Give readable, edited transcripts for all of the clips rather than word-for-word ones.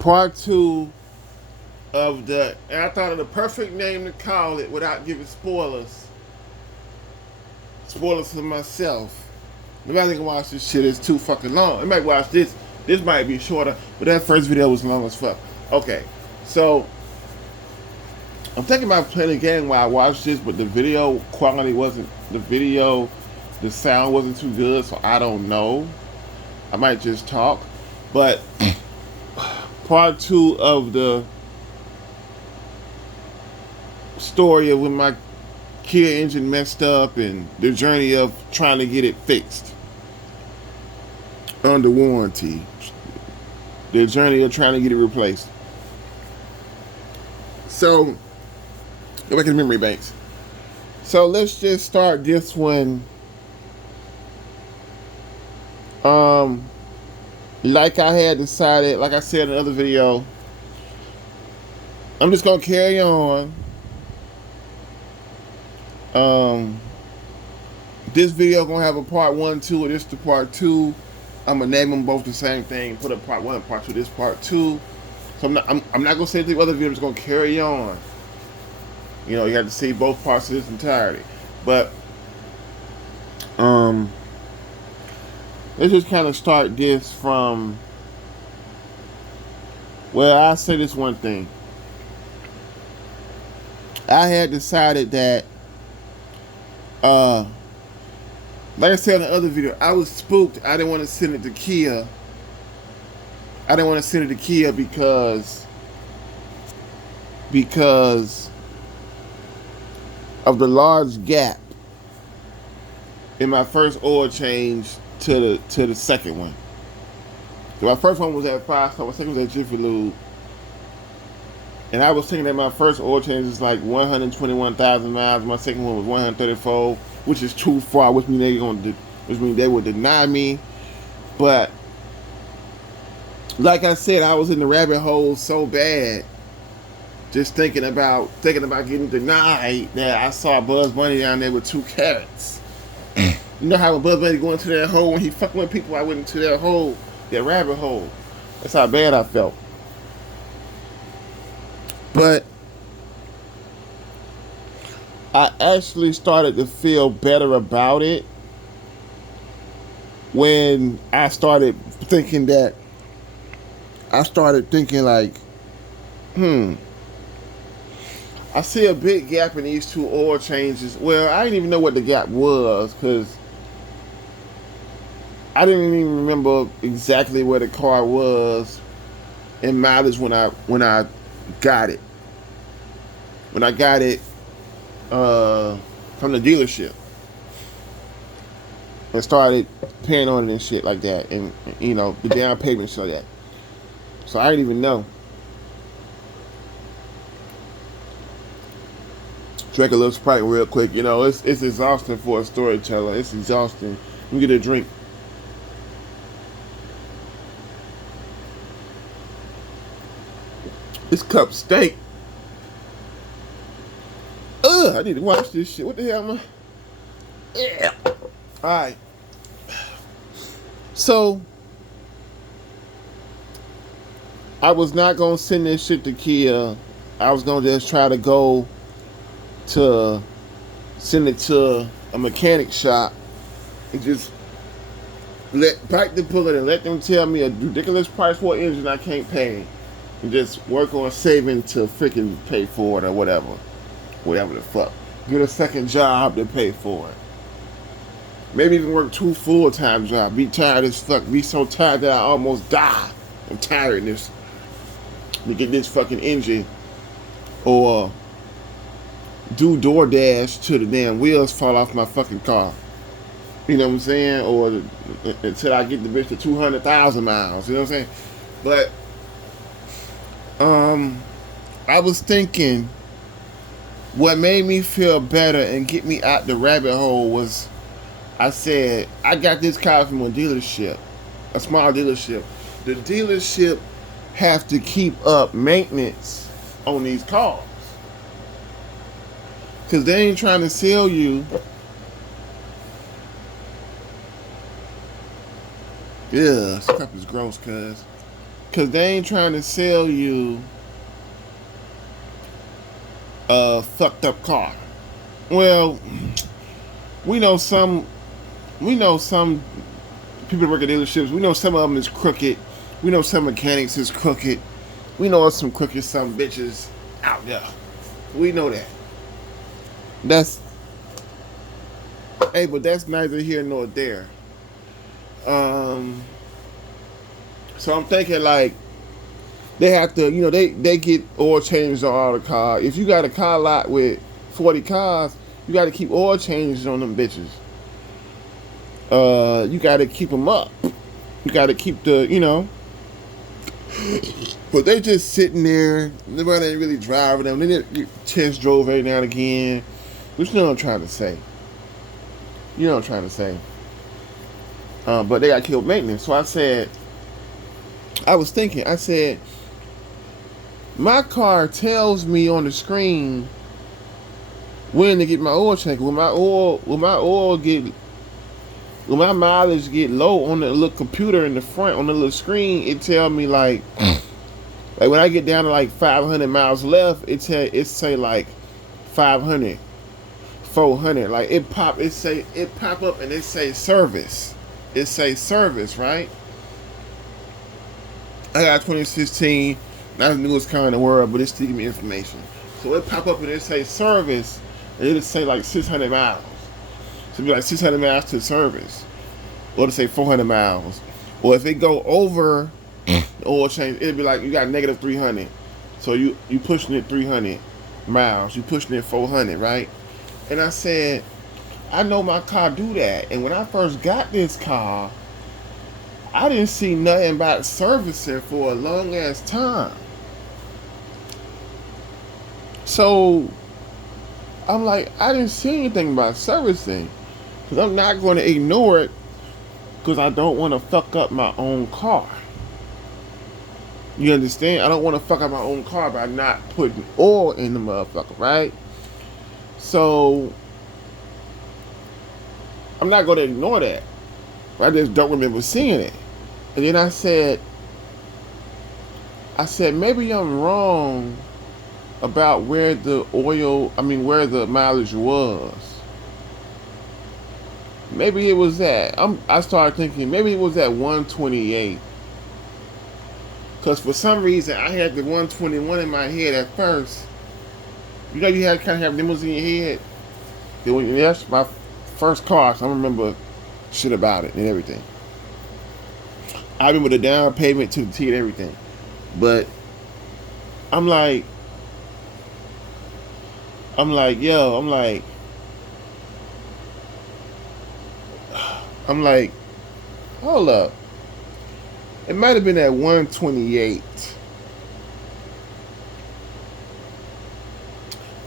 Part two of the, and I thought of the perfect name to call it without giving spoilers. Spoilers for myself. Nobody can watch this shit. It's too fucking long. I might watch this. This might be shorter, but that first video was long as fuck. Okay, so I'm thinking about playing a game while I watched this, but the video quality wasn't. The sound wasn't too good, so I don't know. I might just talk, but part two of the story of when my Kia engine messed up and the journey of trying to get it fixed under warranty. The journey of trying to get it replaced. So, go back to the memory banks. So let's just start this one. Like I had decided, like I said in another video, I'm just gonna carry on. This video gonna have a part 1, 2, or this the part 2. I'm gonna name them both the same thing. Put up part 1 and part 2. This part 2. So I'm not gonna say the other video. I'm just gonna carry on. You know, you have to see both parts of this entirety. But let's just kind of start this from. Well, I'll say this one thing. I had decided that, like I said in the other video, I was spooked. I didn't want to send it to Kia. I didn't want to send it to Kia because of the large gap in my first oil change to the second one. So my first one was at 5-star, my second was at Jiffy Lube. And I was thinking that my first oil change is like 121,000 miles. My second one was 134, which is too far, which means they would deny me. But like I said, I was in the rabbit hole so bad, just thinking about getting denied, that I saw Buzz Bunny down there with 2 carrots. You know how when Buzz Bunny go into that hole, when he fucking with people, I went into that hole, that rabbit hole. That's how bad I felt. But I actually started to feel better about it when I started thinking like, I see a big gap in these 2 oil changes. Well, I didn't even know what the gap was because I didn't even remember exactly where the car was in mileage when I got it. When I got it from the dealership and started paying on it and shit like that, and you know, the down payment and shit like that. So I didn't even know. Drink a little Sprite real quick. You know, it's exhausting for a storyteller. It's exhausting. Let me get a drink. This cup steak. I need to watch this shit. What the hell, man? Yeah. Alright. So, I was not going to send this shit to Kia. I was going to just try to go to send it to a mechanic shop and just bite the bullet and let them tell me a ridiculous price for an engine I can't pay. And just work on saving to freaking pay for it or whatever. Whatever the fuck. Get a second job to pay for it. Maybe even work 2 full-time jobs. Be tired as fuck. Be so tired that I almost die of tiredness. To get this fucking engine. Or do DoorDash till the damn wheels fall off my fucking car. You know what I'm saying? Or until I get the bitch to 200,000 miles. You know what I'm saying? But I was thinking what made me feel better and get me out the rabbit hole was, I said, I got this car from a dealership, a small dealership. The dealership have to keep up maintenance on these cars. Because they ain't trying to sell you. Yeah, this cup is gross, cuz. Because they ain't trying to sell you a fucked up car. Well, we know some we know some people that work at dealerships. We know some of them is crooked. We know some mechanics is crooked. We know some crooked some bitches out there. We know that. That's Hey, but that's neither here nor there. Um, so I'm thinking like they have to, they get oil changes on all the cars. If you got a car lot with 40 cars, you got to keep oil changes on them bitches. You got to keep them up. You got to keep but they just sitting there. Nobody ain't really driving them. They get test drove every now and again. Which you know what I'm trying to say. You know what I'm trying to say. But they got killed maintenance. So I was thinking, my car tells me on the screen when to get my oil change. When my mileage get low on the little computer in the front on the little screen, it tell me like when I get down to like 500 miles left, it say like 500, 400. Like it pop up and it say service. It say service, right? I got 2016, not the newest car in the world, but it's still give me information. So it pop up and it say service, and it'll say like 600 miles. So it'll be like 600 miles to service, or to say 400 miles. Or if it go over the oil change, it'll be like you got negative 300. So you pushing it 300 miles, you pushing it 400, right? And I said, I know my car do that. And when I first got this car, I didn't see nothing about servicing for a long ass time. So I'm like, I didn't see anything about servicing. Because I'm not going to ignore it because I don't want to fuck up my own car. You understand? I don't want to fuck up my own car by not putting oil in the motherfucker, right? So I'm not going to ignore that. I just don't remember seeing it. And then I said, maybe I'm wrong about where the mileage was. Maybe it was that. I started thinking maybe it was at 128. Because for some reason I had the 121 in my head at first. You know, you had kind of have numbers in your head. That's my first car, so I remember shit about it and everything. I remember the down payment to the T and everything. But I'm like, hold up. It might have been at 128.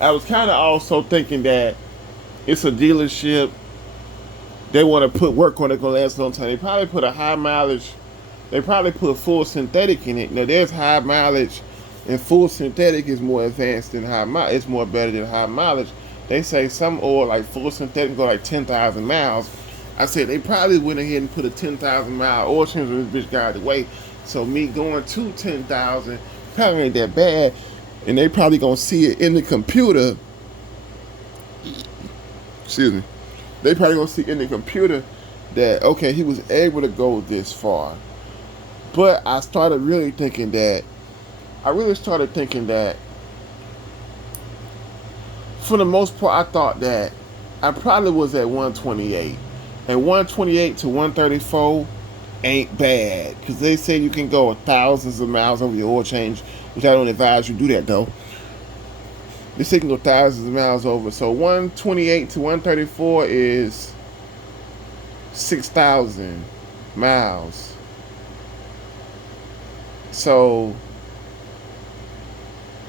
I was kind of also thinking that it's a dealership. They want to put work on it, going to last a long time. They probably put a high mileage. They probably put full synthetic in it. Now, there's high mileage, and full synthetic is more advanced than high mileage. It's more better than high mileage. They say some oil, like full synthetic, go like 10,000 miles. I said they probably went ahead and put a 10,000 mile oil change when this bitch got out of the way. So me going to 10,000 probably ain't that bad. And they probably gonna see it in the computer. Excuse me. They probably gonna see in the computer that, okay, he was able to go this far. But I really started thinking that for the most part, I thought that I probably was at 128. And 128 to 134 ain't bad. Because they say you can go thousands of miles over your oil change, which I don't advise you do that though. They say you can go thousands of miles over. So 128 to 134 is 6,000 miles. So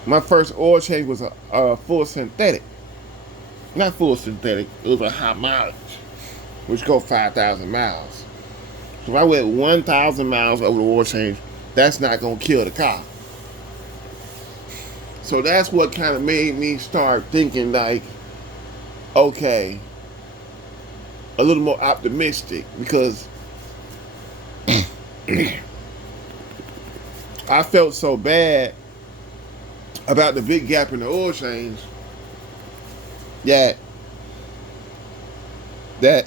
my first oil change was a full synthetic. Not full synthetic, it was a high mileage, which go 5,000 miles. So if I went 1,000 miles over the oil change, that's not going to kill the car. So that's what kind of made me start thinking like, okay, a little more optimistic, because I felt so bad about the big gap in the oil change that that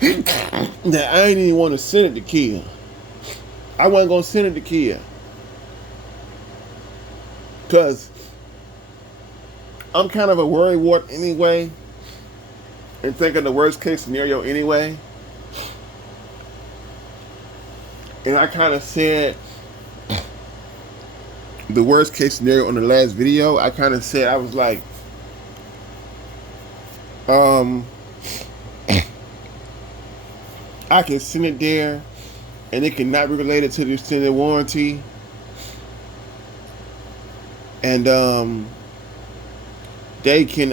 that I didn't even want to send it to Kia. I wasn't gonna send it to Kia because I'm kind of a worrywart anyway, and thinking the worst case scenario anyway. And I kind of said the worst case scenario on the last video. I kind of said, I was like, I can send it there and it cannot be related to the extended warranty. And they can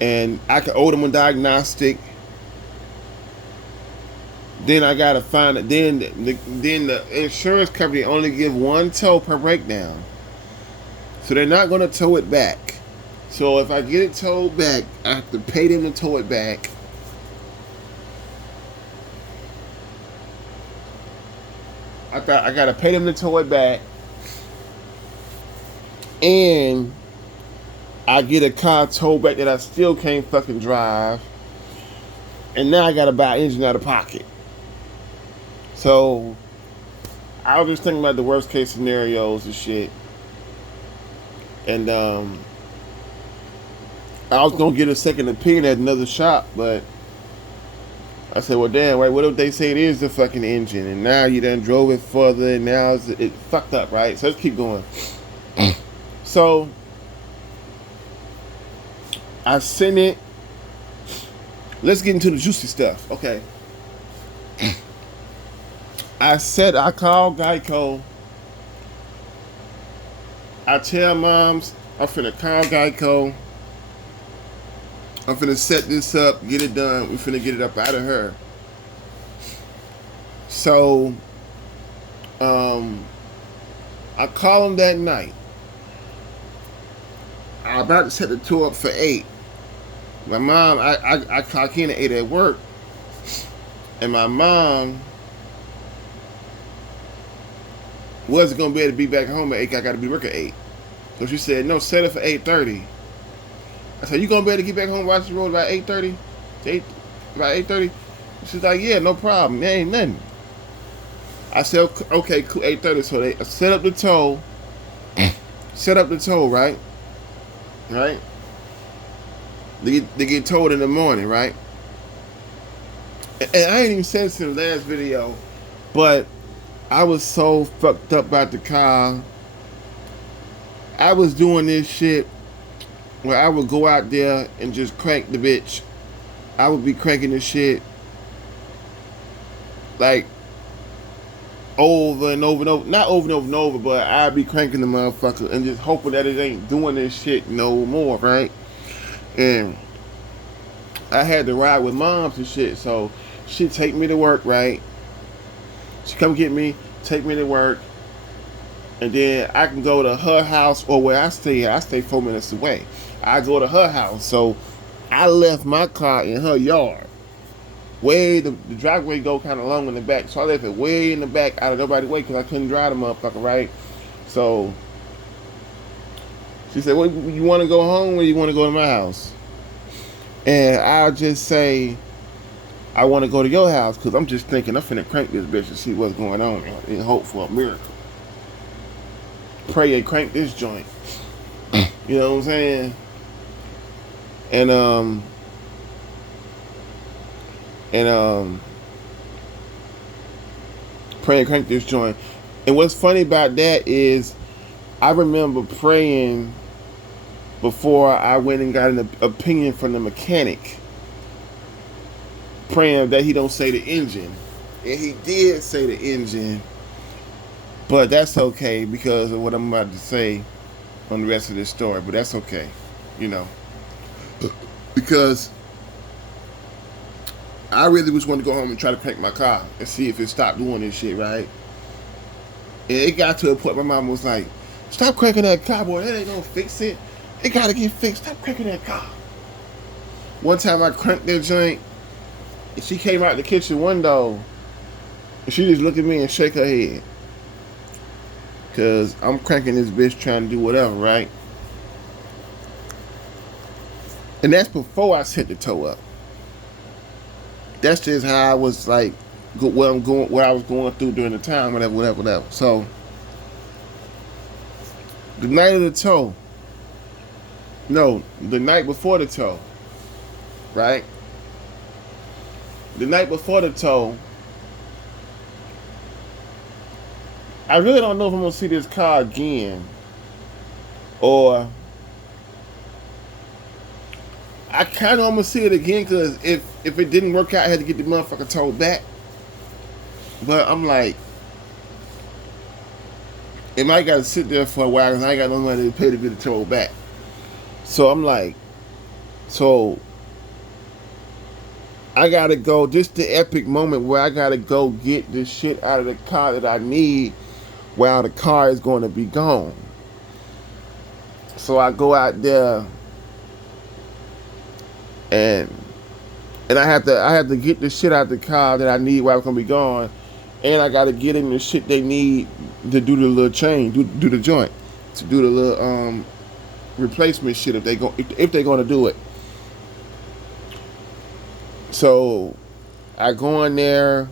and I can owe them a diagnostic. Then I gotta find it. Then the insurance company only give one tow per breakdown, so they're not gonna tow it back. So if I get it towed back, I have to pay them to tow it back. I gotta pay them to tow it back, and I get a car towed back that I still can't fucking drive, and now I gotta buy an engine out of pocket. So I was just thinking about the worst case scenarios and shit, and I was gonna get a second opinion at another shop, but I said, well, damn, right? What if they say it is the fucking engine, and now you done drove it further, and now it fucked up, right? So let's keep going. So I sent it. Let's get into the juicy stuff, okay? I called Geico. I tell moms, I'm finna call Geico. I'm finna set this up, get it done. We finna get it up out of her. So, I call them that night. I'm about to set the tour up for 8. My mom, I clock in at 8 at work, and my mom wasn't gonna be able to be back home at 8. I gotta be working at 8. So she said, no, set it for 8:30. I said, you gonna be able to get back home, watch the road about 8:30? About 8:30? She's like, yeah, no problem. There ain't nothing. I said, okay, cool, 8:30. So they set up the tow. Right? Right? They get towed in the morning, right? And I ain't even said this in the last video, but I was so fucked up about the car. I was doing this shit where I would go out there and just crank the bitch. I would be cranking this shit like over and over and over. Not over and over and over, but I'd be cranking the motherfucker and just hoping that it ain't doing this shit no more, right? And I had to ride with moms and shit, so she'd take me to work, right? She come get me, take me to work, and then I can go to her house or where I stay. I stay 4 minutes away. I go to her house, so I left my car in her yard. The driveway go kind of long in the back, so I left it way in the back out of nobody's way because I couldn't drive the motherfucker, right? So she said, well, you want to go home or you want to go to my house? And I'll just say, I want to go to your house because I'm just thinking I'm finna crank this bitch and see what's going on and hope for a miracle. Pray and crank this joint. You know what I'm saying? And pray and crank this joint. And what's funny about that is I remember praying before I went and got an opinion from the mechanic, praying that he don't say the engine. And he did say the engine, but that's okay because of what I'm about to say on the rest of this story. But that's okay, you know, because I really just wanted to go home and try to crank my car and see if it stopped doing this shit, right? And it got to a point my mom was like, stop cranking that car, boy, that ain't gonna fix it. It gotta get fixed. Stop cranking that car. One time I cranked that joint, She came out the kitchen window and she just looked at me and shake her head. Cause I'm cranking this bitch trying to do whatever, right? And that's before I set the toe up. That's just how I was like, what I was going through during the time, whatever. So the night of the toe, no, the night before the toe, right? The night before the toe, I really don't know if I'm gonna see this car again, or I kind of want to see it again because if it didn't work out, I had to get the motherfucker towed back. But I'm like, it might got to sit there for a while because I ain't got no money to pay to get it towed back. So I'm like, so I gotta go. Just the epic moment where I gotta go get the shit out of the car that I need while the car is going to be gone. So I go out there and I have to get the shit out of the car that I need while I'm gonna be gone, and I gotta get in the shit they need to do the little chain, do the joint, to do the little replacement shit if they're gonna do it. So I go in there,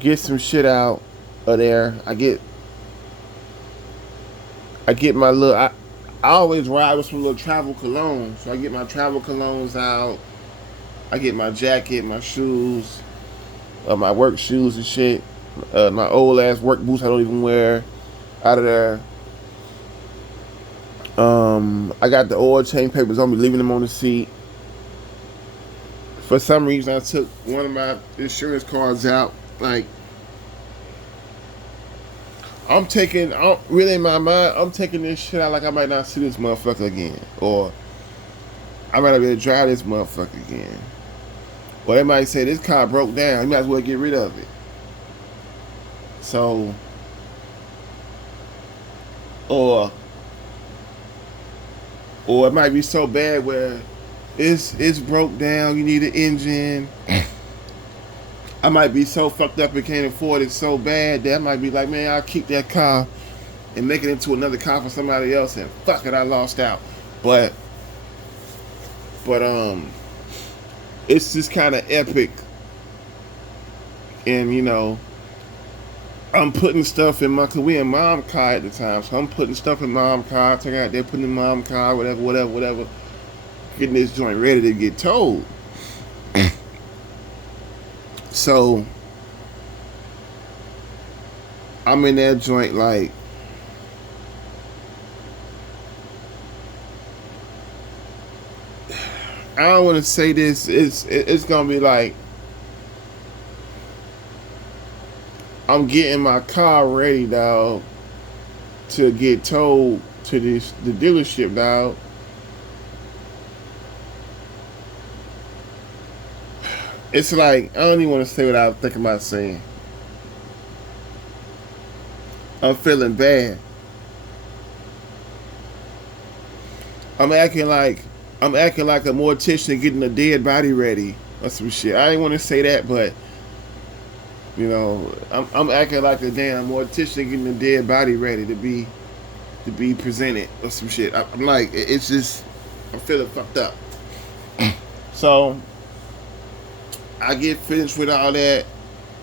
get some shit out of there. I get my little. I always ride with some little travel cologne, so I get my travel colognes out. I get my jacket, my shoes, my work shoes and shit, my old ass work boots I don't even wear, out of there. I got the oil change papers on me, leaving them on the seat. For some reason, I took one of my insurance cards out. Like, I'm really in my mind, I'm taking this shit out like I might not see this motherfucker again. Or I might not be able to drive this motherfucker again. Or they might say, this car broke down, you might as well get rid of it. So, or it might be so bad where it's broke down, you need an engine. I might be so fucked up and can't afford it so bad that I might be like, man, I'll keep that car and make it into another car for somebody else, and fuck it, I lost out. But it's just kind of epic. And you know, I'm putting stuff in cause we in mom car at the time, so I'm putting stuff in mom car, taking out there, putting in mom car, whatever, getting this joint ready to get towed. So I'm in that joint like, I don't want to say this. It's gonna be like I'm getting my car ready, dog, to get towed to the dealership, dog. It's like I don't even want to say what I was thinking about saying. I'm feeling bad. I'm acting like a mortician getting a dead body ready or some shit. I didn't want to say that, but you know, I'm acting like a damn mortician getting a dead body ready to be presented or some shit. I'm like, it's just, I'm feeling fucked up. So I get finished with all that,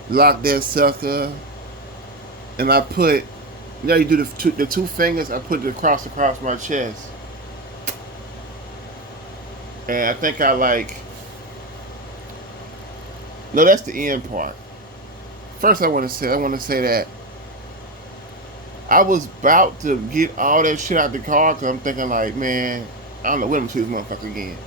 lock that sucker, and I put, you know, you do the two fingers. I put it across my chest. And I think no, that's the end part. First, I want to say that I was about to get all that shit out the car because I'm thinking like, man, I don't know when I'm gonna see this motherfucker again.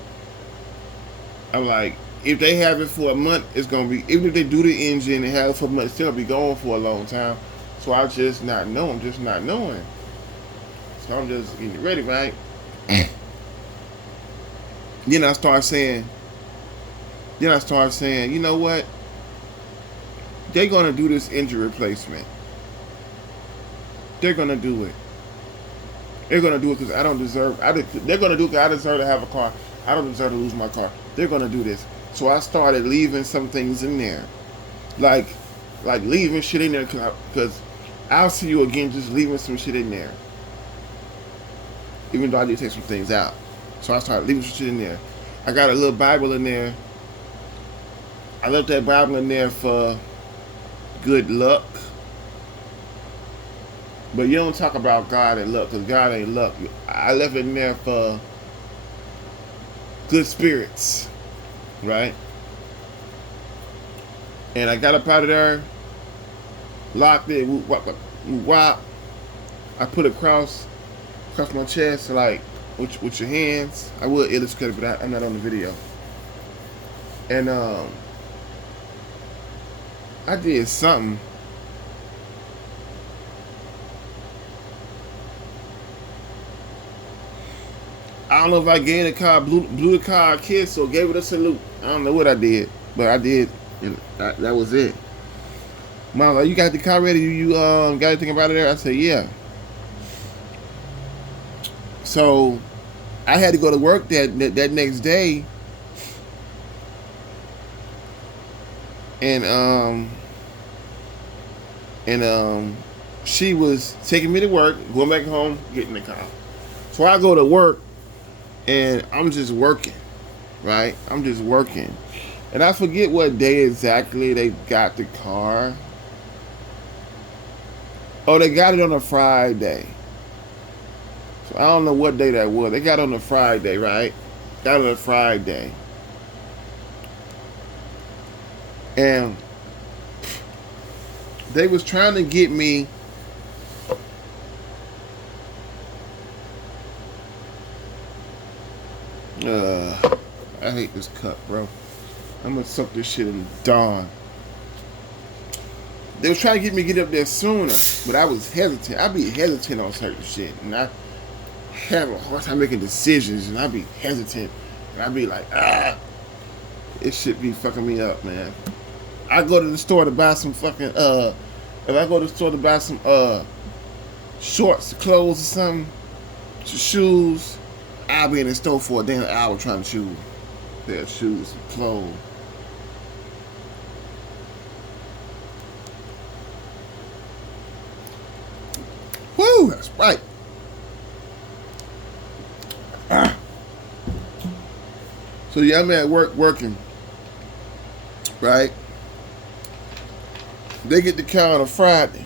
I'm like, if they have it for a month, it's gonna be, even if they do the engine and have it for a month, it's still gonna be going for a long time. So I just not know. I'm just not knowing. So I'm just getting ready, right? Then I start saying, you know what? They're gonna do this engine replacement. They're gonna do it. They're gonna do it because I don't deserve. They're gonna do it because I deserve to have a car. I don't deserve to lose my car. They're gonna do this. So I started leaving some things in there, like leaving shit in there because I'll see you again, just leaving some shit in there, even though I did take some things out. So I started leaving some shit in there. I got a little Bible in there. I left that Bible in there for good luck. But you don't talk about God and luck, because God ain't luck. I left it in there for good spirits, right? And I got up out of there, locked it, wop. I put a cross across my chest, like, with your hands. I would illustrate it, but I'm not on the video. And I did something. I don't know if I gave the car, blew the car a kiss or gave it a salute. I don't know what I did, but I did. And that was it. Mom, like, you got the car ready? You got anything about it there? I said, yeah. So I had to go to work that next day, and she was taking me to work, going back home, getting the car. So I go to work, and I'm just working, right? I'm just working. And I forget what day exactly they got the car. Oh, they got it on a Friday. So I don't know what day that was. They got it on a Friday, right? Got it on a Friday. And they was trying to get me I hate this cup, bro. I'm gonna suck this shit in the dawn. They was trying to get me to get up there sooner, but I was hesitant. I be hesitant on certain shit, and I have a hard time making decisions, and I be hesitant, and I be like, it should be fucking me up, man. I go to the store to buy some fucking if I go to the store to buy some shorts, clothes, or something, some shoes, I'll be in the store for a damn hour trying to choose a pair of shoes, and clothes. Woo, that's right. So yeah, I'm at work working, right? They get the car on a Friday.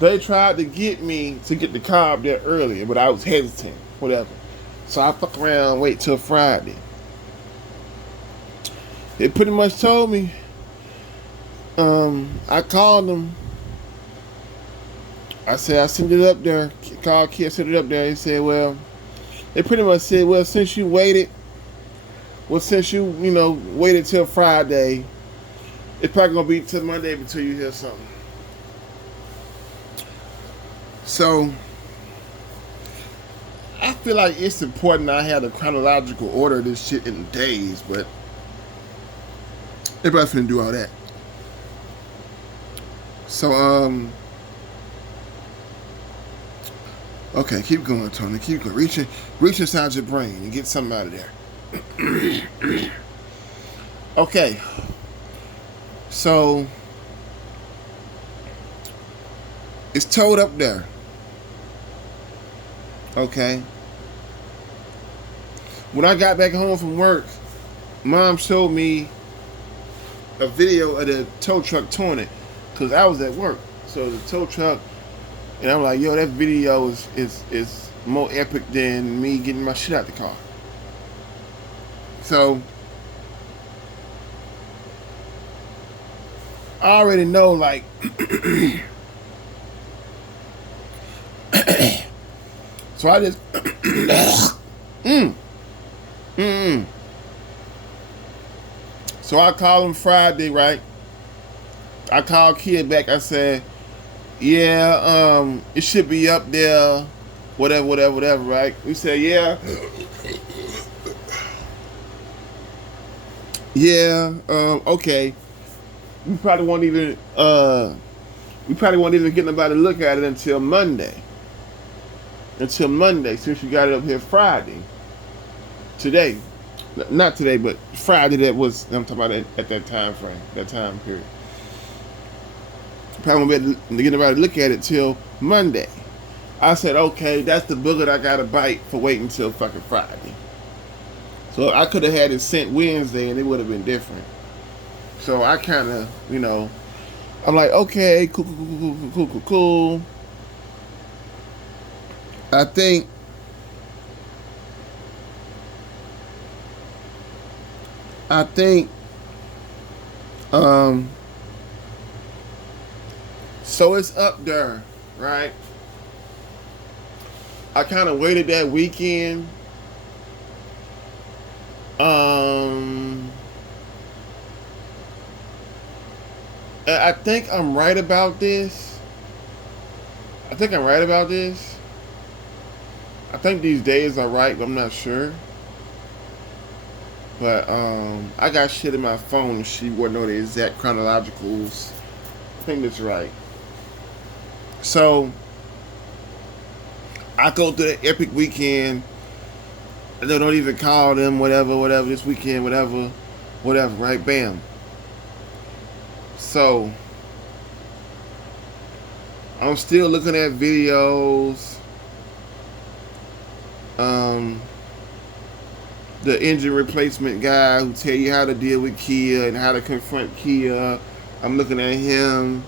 They tried to get me to get the car up there earlier, but I was hesitant, whatever. So I fuck around, wait till Friday. They pretty much told me, I called them. I said, I sent it up there. Called Kid, sent it up there. He said, well, they pretty much said, well, since you waited till Friday, it's probably going to be till Monday until you hear something. So, I feel like it's important I have a chronological order of this shit in days, but everybody's finna do all that. So, okay, keep going, Tony. Keep going. Reach inside your brain and get something out of there. Okay. So, it's towed up there. Okay. When I got back home from work, Mom showed me a video of the tow truck towing it, because I was at work. So the tow truck, and I'm like, yo, that video is more epic than me getting my shit out the car. So I already know, like, so I just So I called him Friday, right? I called Kid back. I said, yeah, it should be up there, whatever, right? We said, yeah. Yeah, okay. We probably won't even get nobody to look at it until Monday. Since you got it up here Friday. Today. not today, but Friday. That was I'm talking about at that time frame, that time period. Probably won't be getting ready to look at it till Monday. I said, okay, that's the booger that I got to bite for waiting until fucking Friday. So I could have had it sent Wednesday and it would have been different. So I kind of, I'm like, okay, cool. I think um so it's up there, right? I kind of waited that weekend. I think I'm right about this. I think these days are right, but I'm not sure. But I got shit in my phone and she wouldn't know the exact chronologicals. I think that's right. So I go through the epic weekend. And they don't even call them whatever this weekend, whatever, right? Bam. So I'm still looking at videos. The engine replacement guy who tell you how to deal with Kia and how to confront Kia. I'm looking at him.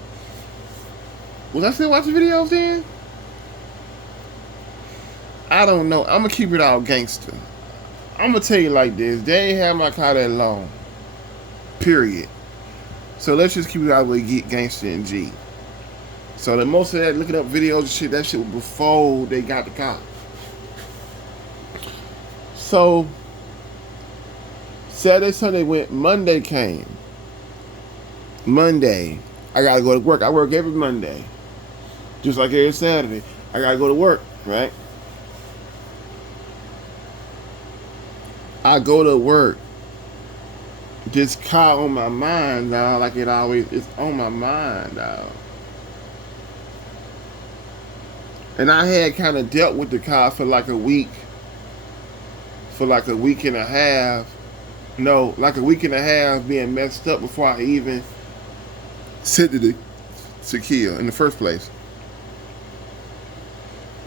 Was I still watching videos then? I don't know. I'm gonna keep it all gangster. I'm gonna tell you like this. They ain't had my car that long. Period. So let's just keep it all the way gangster and G. So the most of that looking up videos and shit, that shit was before they got the car. So Saturday, Sunday went. Monday came. Monday, I gotta go to work. I work every Monday, just like every Saturday. I gotta go to work, right? I go to work. This car on my mind, dog, like it always is on my mind, dog. And I had kind of dealt with the car for like a week, and a half. No, like a week and a half being messed up before I even sent it to Kia in the first place.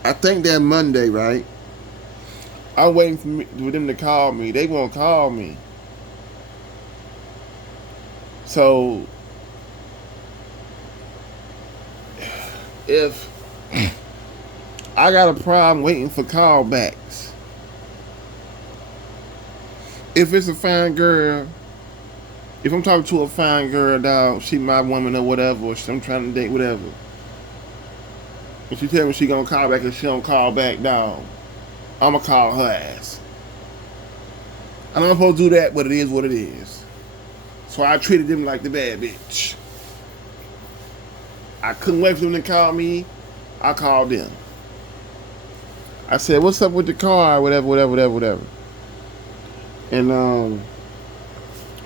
I think that Monday, right? I'm waiting for them to call me. They won't call me. So if I got a problem waiting for callbacks, if it's a fine girl, if I'm talking to a fine girl, dog, she my woman or whatever, or I'm trying to date, whatever, and she tell me she gonna call back and she don't call back, dog, I'ma call her ass. I'm not supposed to do that, but it is what it is. So I treated them like the bad bitch. I couldn't wait for them to call me. I called them. I said, "What's up with the car?" Whatever. And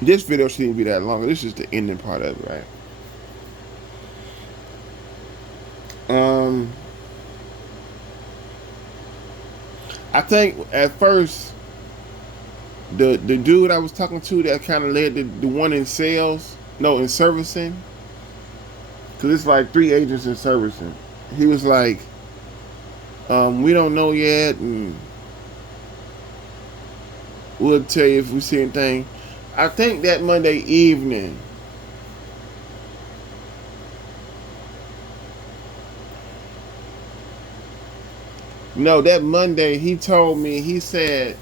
this video shouldn't be that long. This is the ending part of it, right? I think at first the dude I was talking to that kind of led the one in sales, no, in servicing, because it's like 3 agents in servicing. He was like, "We don't know yet, and we'll tell you if we see anything." I think that Monday evening, no, that Monday he told me, he said,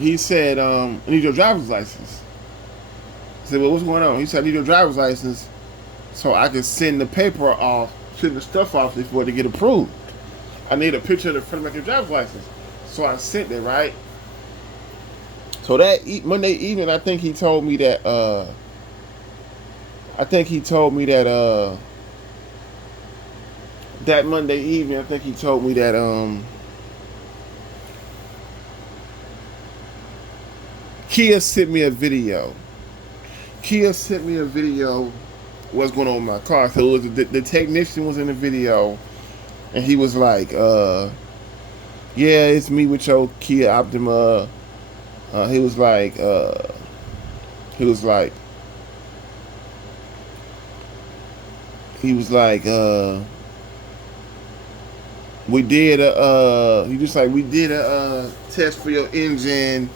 "I need your driver's license." I said, "Well, what's going on?" He said, "I need your driver's license so I can send the paper off, send the stuff off before they get approved. I need a picture of the front of your driver's license." So I sent it, right? So that Monday evening, I think he told me that, that Monday evening, I think he told me that, Kia sent me a video. What's going on with my car. So it was the technician was in the video, and he was like, yeah, it's me with your Kia Optima. He was like, he was like, he was like, we did a, he just like, we did a test for your engine.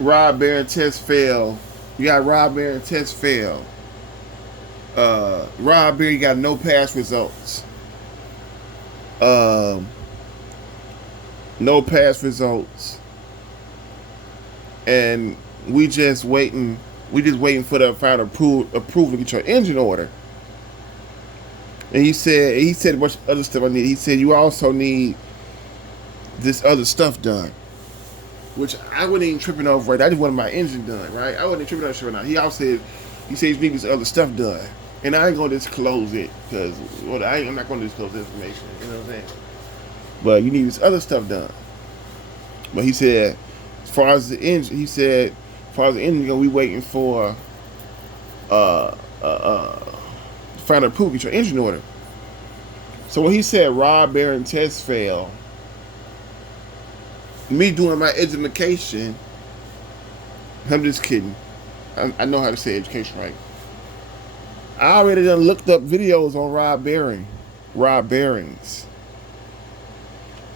Rod bearing test fail. You got rod bearing test fail. Rod bearing got no past results. Um, no past results. And we just waiting. We just waiting for the final approval to get your engine order. And he said a bunch of other stuff I need. He said you also need this other stuff done, which I wasn't even tripping over. Right, I just wanted my engine done. Right, I wasn't tripping over shit right now. He also said you need this other stuff done, and I ain't gonna disclose it because I'm not gonna disclose the information. You know what I'm saying? But you need this other stuff done. But he said, as far as the engine, we waiting for final approval, get your engine order. So when he said rod bearing test fail, me doing my education, I'm just kidding. I know how to say education right. I already done looked up videos on rod bearings.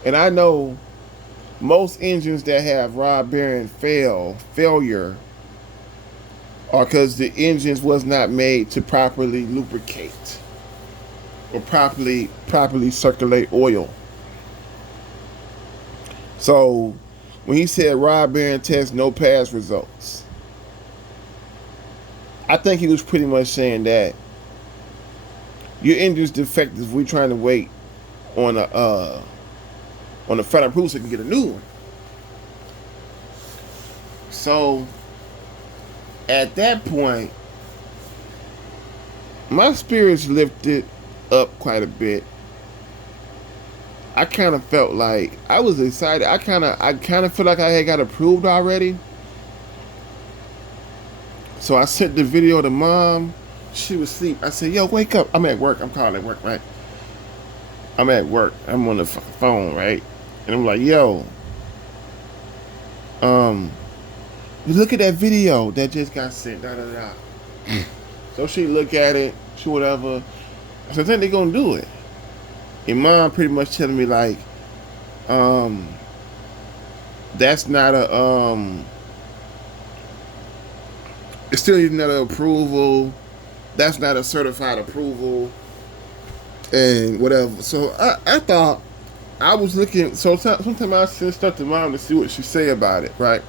And I know most engines that have rod bearing failure are because the engines was not made to properly lubricate or properly circulate oil. So when he said rod bearing test no pass results, I think he was pretty much saying that your engine's defective. We're trying to wait on a final approval so you can get a new one. So at that point, my spirits lifted up quite a bit. I kind of felt like I was excited. I kind of feel like I had got approved already. So I sent the video to Mom. She was asleep. I said, "Yo, wake up! I'm at work. I'm calling at work, right? I'm at work. I'm on the phone, right? And I'm like, yo, look at that video that just got sent. Da da da." So she look at it. She whatever. So I think they gonna do it. And Mom pretty much telling me like, that's not a it's still not an approval. That's not a certified approval. And whatever. So I thought I was looking. So sometimes I send stuff to Mom to see what she say about it, right?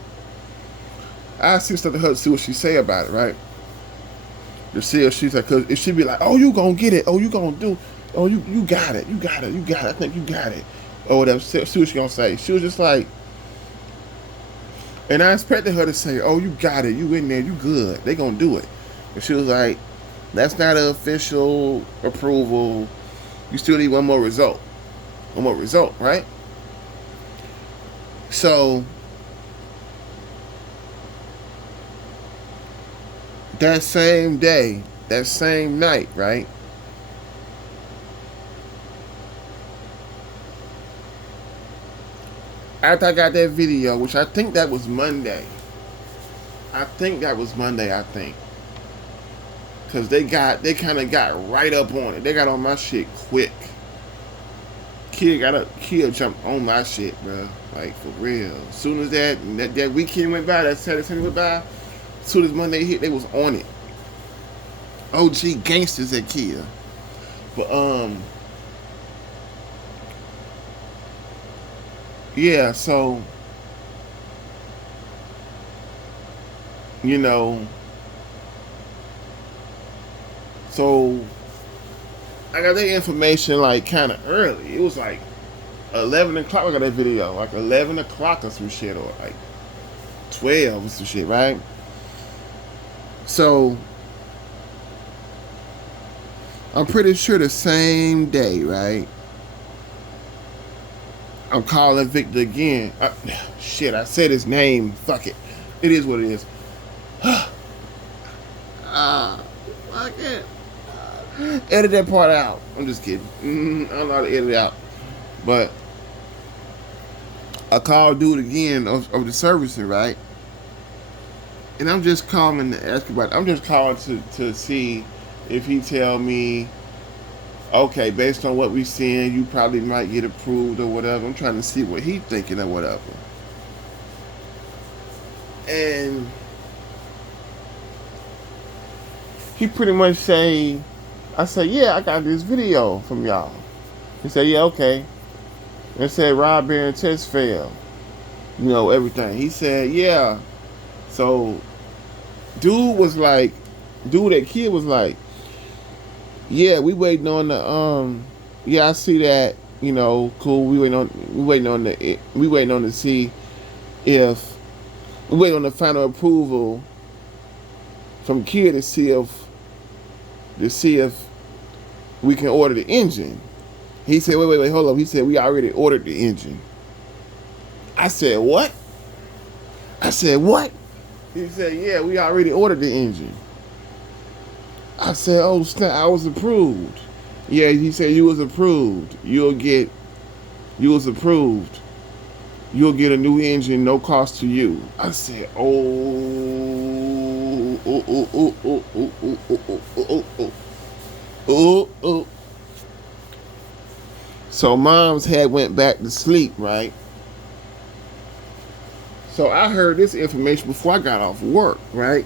I send stuff to her to see what she say about it, right? To see if she's like, cause if she be like, "Oh, you gonna get it? Oh, you gonna do? Oh, you got it? You got it? You got it? I think you got it." Or whatever. See what she gonna say. She was just like, and I expected her to say, "Oh, you got it. You in there. You good. They gonna do it." And she was like, "That's not an official approval. You still need one more result. One more result, right?" So that same day, that same night, right? After I got that video, which I think that was Monday. I think because they kind of got right up on it. They got on my shit quick. Kia jumped on my shit, bro. Like for real. As soon as that weekend went by, that Saturday went by, as soon as Monday hit, they was on it. OG gangsters at Kia. But yeah. So you know, so I got that information like kind of early. It was like 11 o'clock. I got that video, like 11 o'clock or some shit, or like 12 or some shit, right? So I'm pretty sure the same day, right? I'm calling Victor again. Shit, I said his name. Fuck it. It is what it is. Fuck it. Edit that part out. I'm just kidding. I don't know how to edit it out. But I called dude again of the servicing, right? And I'm just calling to ask about it. I'm just calling to see if he tell me, okay, based on what we seeing, you probably might get approved or whatever. I'm trying to see what he thinking or whatever. And he pretty much say, I said, yeah, I got this video from y'all. He said, yeah, okay. It said Rod Barron test failed. You know, everything. He said, yeah. So that kid was like, yeah, we waiting on the yeah, I see that, you know, cool. We waiting on to see if we waiting on the final approval from kid to see if we can order the engine. He said, wait, hold up. He said, we already ordered the engine. I said, what? He said, yeah, we already ordered the engine. I said, oh, snap, I was approved. Yeah, he said, you was approved. You was approved. You'll get a new engine, no cost to you. I said, oh. So mom's head went back to sleep, right? So I heard this information before I got off work, right?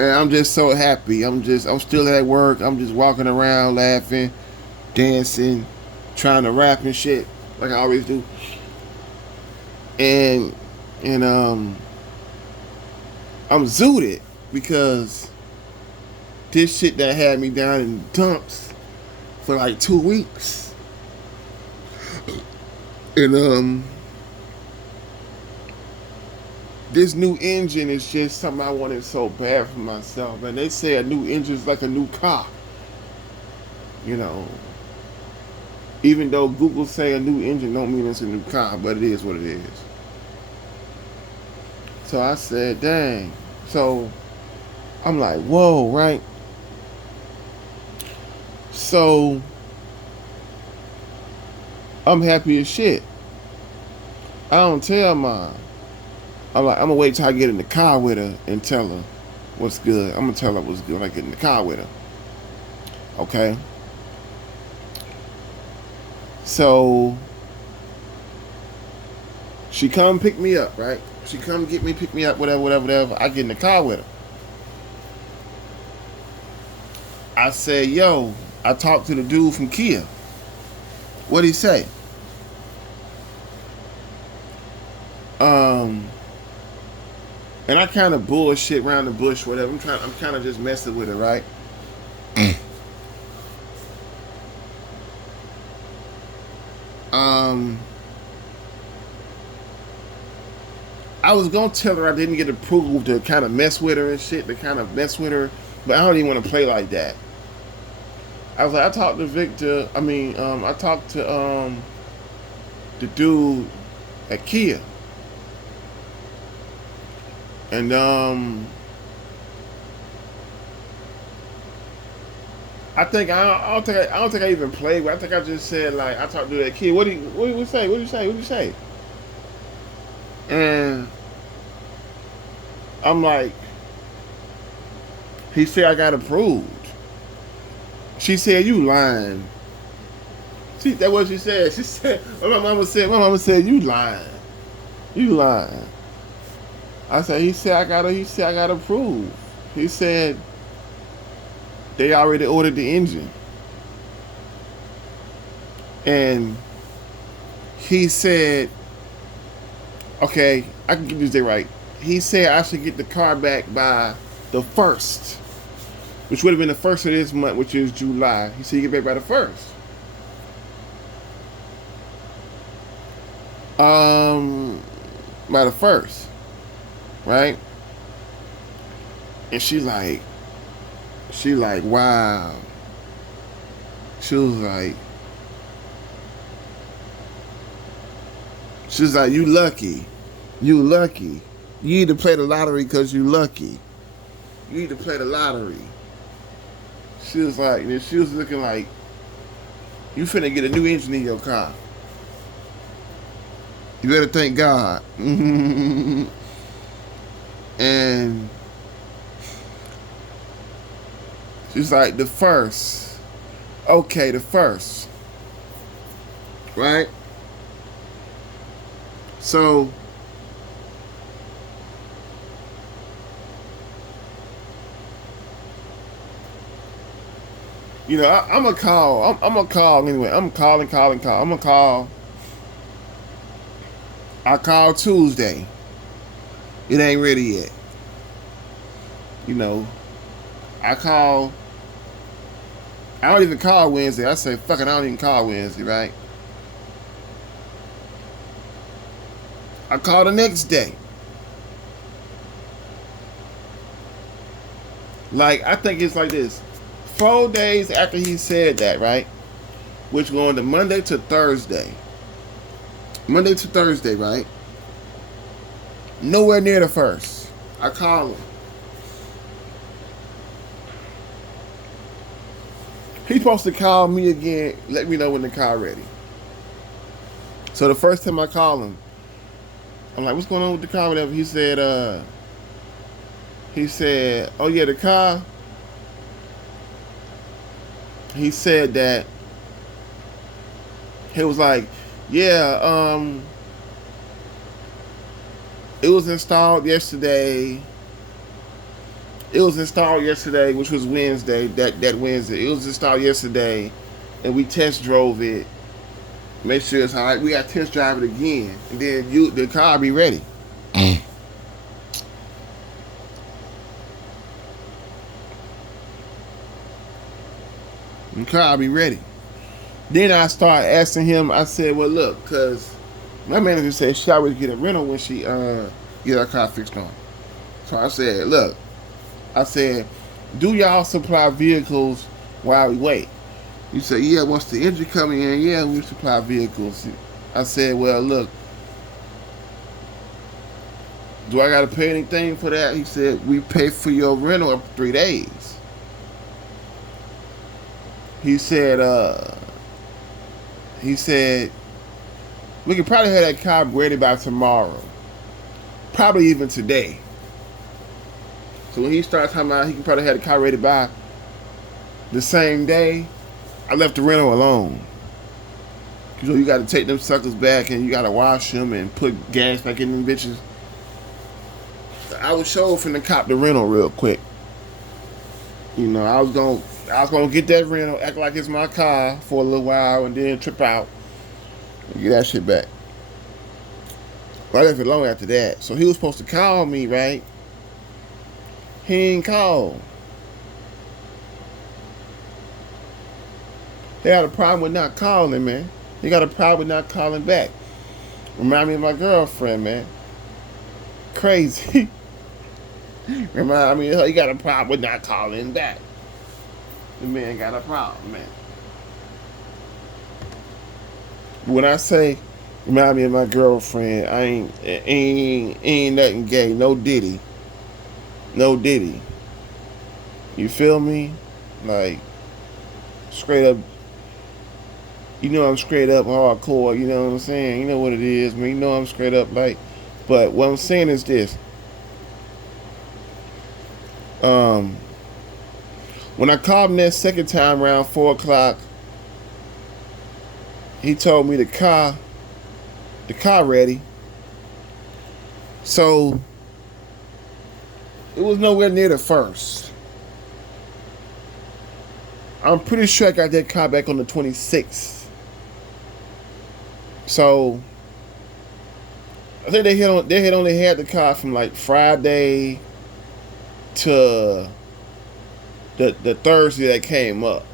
And I'm just so happy. I'm still at work. I'm just walking around laughing, dancing, trying to rap and shit like I always do. And I'm zooted because this shit that had me down in the dumps for like 2 weeks. And this new engine is just something I wanted so bad for myself. And they say a new engine is like a new car. You know, even though Google say a new engine don't mean it's a new car, but it is what it is. So I said, dang. So I'm like, whoa, right? So I'm happy as shit. I don't tell mom. I'm like, I'm gonna wait till I get in the car with her and tell her what's good. I'm gonna tell her what's good when I get in the car with her. Okay? So she come pick me up, right? She come get me, pick me up, whatever. I get in the car with her. I say, yo, I talked to the dude from Kia. What'd he say? And I kind of bullshit around the bush, whatever. I'm kind of just messing with it, right? I was gonna tell her I didn't get approved to kind of mess with her and shit, but I don't even want to play like that. I was like, I talked to Victor. I talked to the dude at Kia. And I don't think I even played. But I think I just said like I talked to that kid. What do you say? And I'm like, he said I got approved. She said you lying. See, that's what she said. She said my mama said you lying. You lying. I said he said I got approved. He said they already ordered the engine. And he said, okay, I can get this day right. He said I should get the car back by the 1st, which would have been the 1st of this month, which is July. He said you get back by the 1st. By the 1st, right? And she like, wow. She was like, you lucky. You lucky. You need to play the lottery because you lucky. You need to play the lottery. She was like, and she was looking like, You finna get a new engine in your car. You better thank God. And she's like, the first. Okay, the first. Right? So, you know, I'm gonna call. I'm gonna call anyway. I'm calling. I'm gonna call. I call Tuesday. It ain't ready yet. You know, I call. I don't even call Wednesday. I say, fuck it, I don't even call Wednesday, right? I call the next day. Like, I think it's like this. 4 days after he said that, right? Which going to Monday to Thursday. Monday to Thursday, right? Nowhere near the first. I call him. He's supposed to call me again, let me know when the car ready. So the first time I call him, I'm like, what's going on with the car? Whatever. He said, oh yeah, the car. He said that he was like, yeah, it was installed yesterday. It was installed yesterday, which was Wednesday. That Wednesday, it was installed yesterday, and we test drove it. Make sure it's all right. We got to test drive it again, and then the car be ready. The car be ready. Then I started asking him. I said, "Well, look, cause my manager said she always get a rental when she get her car fixed on." So I said, "Look," I said, "Do y'all supply vehicles while we wait?" He said, "Yeah, once the engine coming in, yeah, we supply vehicles." I said, "Well, look, do I gotta pay anything for that?" He said, "We pay for your rental up to 3 days." He said, he said, we could probably have that car ready by tomorrow. Probably even today. So when he started talking about he could probably have the car ready by the same day, I left the rental alone. You know, you got to take them suckers back and you got to wash them and put gas back in them bitches. I was sure finna cop the rental real quick. You know, I was gonna get that rental, act like it's my car for a little while, and then trip out and get that shit back. But I left it long after that. So he was supposed to call me, right? He ain't called. They got a problem with not calling, man. They got a problem with not calling back. Remind me of my girlfriend, man. Crazy. Remind me, he got a problem with not calling back. The man got a problem, man. When I say remind me of my girlfriend, I ain't nothing gay. No Diddy. No Diddy. You feel me? Like, straight up. You know I'm straight up hardcore. You know what I'm saying? You know what it is, man. You know I'm straight up like. But what I'm saying is this. When I called him that second time around 4 o'clock, he told me the car ready. So it was nowhere near the first. I'm pretty sure I got that car back on the 26th. So I think they had only had the car from like Friday to the Thursday that came up.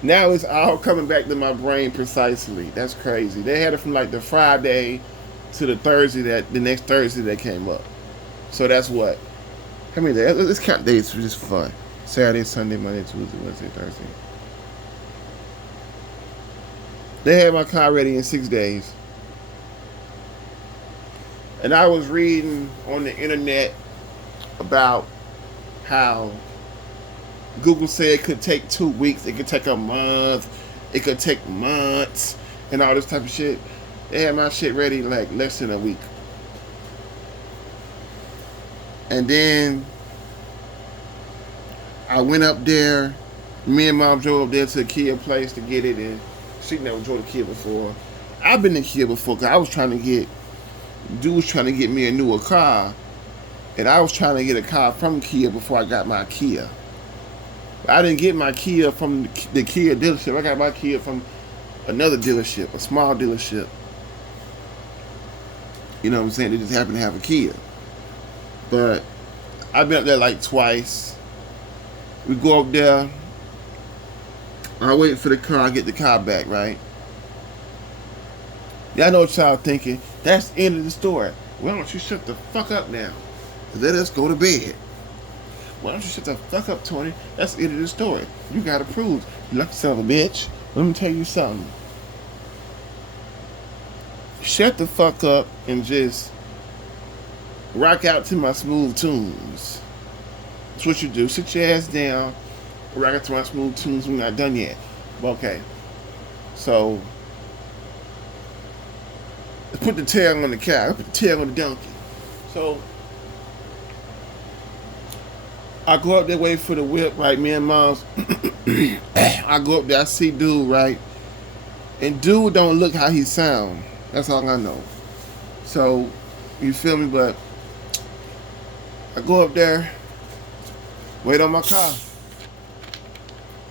Now it's all coming back to my brain precisely. That's crazy. They had it from like the Friday to the next Thursday that came up. So that's what? How many days? Let's count days for just fun. Saturday, Sunday, Monday, Tuesday, Wednesday, Thursday. They had my car ready in 6 days. And I was reading on the internet about how Google said it could take 2 weeks, it could take a month, it could take months and all this type of shit. They had my shit ready in like less than a week. And then I went up there. Me and mom drove up there to the Kia place to get it, and she never drove the Kia before. I've been in Kia before because I was trying to get, dude was trying to get me a newer car, and I was trying to get a car from Kia before I got my Kia. I didn't get my Kia from the Kia dealership. I got my Kia from another dealership, a small dealership. You know what I'm saying? They just happen to have a Kia. But I've been up there like twice. We go up there. I wait for the car. I get the car back, right? Y'all know what y'all thinking. That's the end of the story. Why don't you shut the fuck up now? Let us go to bed. Why don't you shut the fuck up, Tony? That's the end of the story. You got approved. You lucky son of a bitch. Let me tell you something. Shut the fuck up and just rock out to my smooth tunes. That's what you do. Sit your ass down, rock out to my smooth tunes. We're not done yet. Okay. So, let's put the tail on the cow. Let's put the tail on the donkey. So, I go up there, wait for the whip, right? Me and mom's. I go up there, I see dude, right? And dude don't look how he sound. That's all I know. So, you feel me? But I go up there, wait on my car.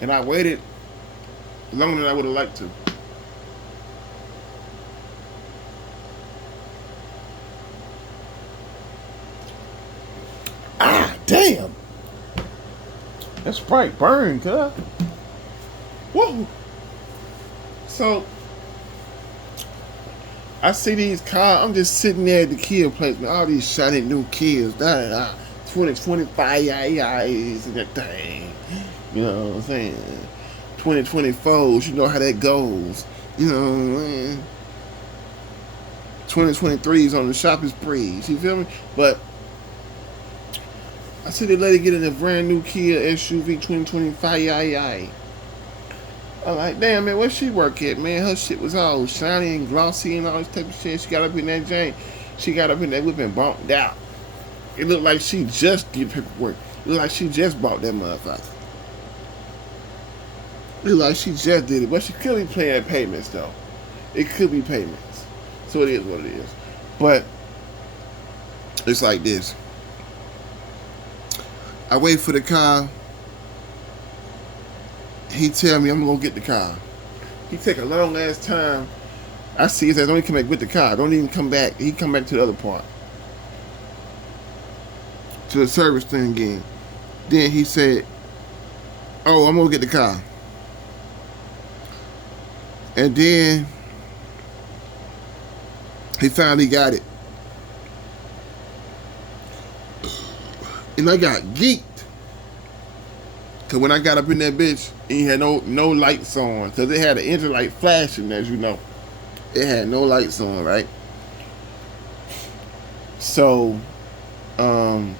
And I waited longer than I would have liked to. Ah, damn. That Sprite burned, cuz. Whoa. So, I see these cars. I'm just sitting there at the Kia place, man. All these shiny new Kias, 2025 is and that thing. You know what I'm saying? 2024s, you know how that goes. You know what I'm saying? 2023s on the shopping sprees. You feel me? But I see the lady getting a brand new Kia SUV 2025. I'm like, damn, man, where she work at, man? Her shit was all shiny and glossy and all this type of shit. She got up in that Jane. She got up in that whip and bumped out. It looked like she just did paperwork. It looked like she just bought that motherfucker. It looked like she just did it. But she could be paying payments, though. It could be payments. So it is what it is. But it's like this. I wait for the car. He tell me I'm gonna get the car. He take a long ass time. I see he says don't even come back with the car. Don't even come back. He come back to the other part. To the service thing again. Then he said, oh, I'm gonna get the car. And then he finally got it. And I got geeked. Cause when I got up in that bitch, it had no lights on. Cause it had an engine light flashing, as you know. It had no lights on, right? So, it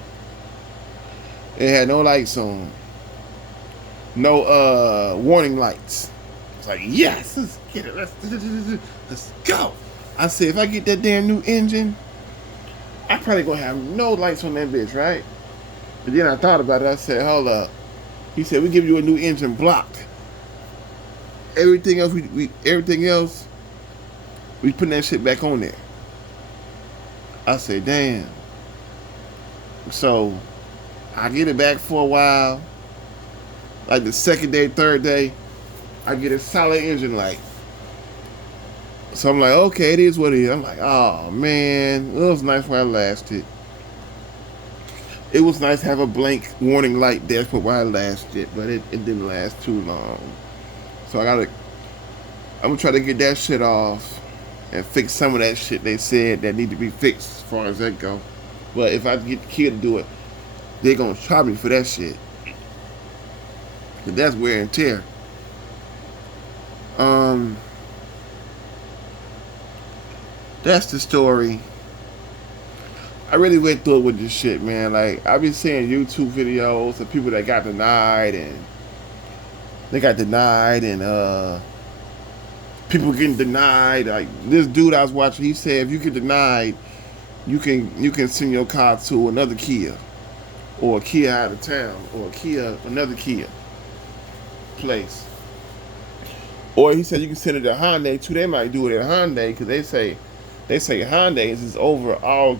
had no lights on. No warning lights. It's like, yes, let's get it. Let's go. I said, if I get that damn new engine, I probably gonna have no lights on that bitch, right? But then I thought about it. I said, hold up. He said, we give you a new engine block. Everything else, we putting that shit back on there. I said, damn. So, I get it back for a while. Like the second day, third day, I get a solid engine light. So I'm like, okay, it is what it is. I'm like, oh man, it was nice while it lasted. It was nice to have a blank warning light there for while it lasted, but it didn't last too long. So I'm gonna try to get that shit off and fix some of that shit they said that need to be fixed as far as that go. But if I get the kid to do it, they're gonna charge me for that shit. But that's wear and tear. That's the story. I really went through it with this shit, man. Like, I've been seeing YouTube videos of people that got denied and people getting denied. Like this dude I was watching, he said if you get denied, you can send your car to another Kia, or a Kia out of town, or another Kia place. Or he said you can send it to Hyundai too. They might do it at Hyundai because they say Hyundai is over all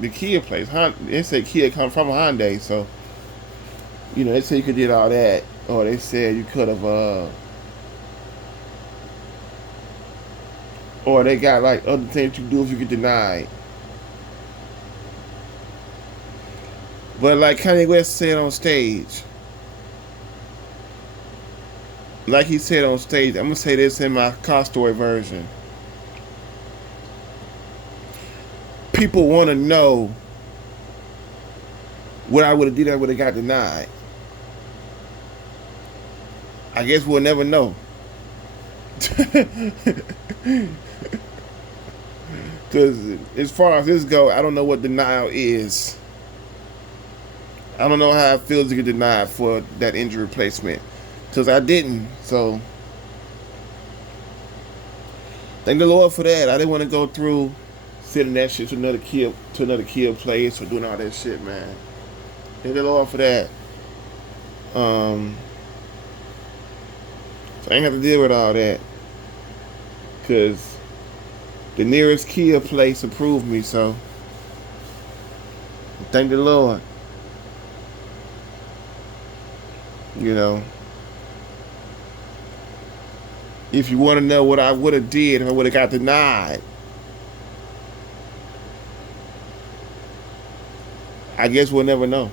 the Kia place. They say Kia come from Hyundai, so they say you could did all that, or they said you could have, or they got like other things you do if you get denied. But like Kanye West said on stage, like he said on stage, I'm gonna say this in my car story version. People want to know what I would have did. I would have got denied. I guess we'll never know. Because as far as this go, I don't know what denial is. I don't know how it feels to get denied for that injury replacement. Because I didn't. So thank the Lord for that. I didn't want to go through sending that shit to another Kia place or doing all that shit, man. Thank the Lord for that. So I ain't have to deal with all that. Because the nearest Kia place approved me, so thank the Lord. If you want to know what I would have did if I would have got denied, I guess we'll never know.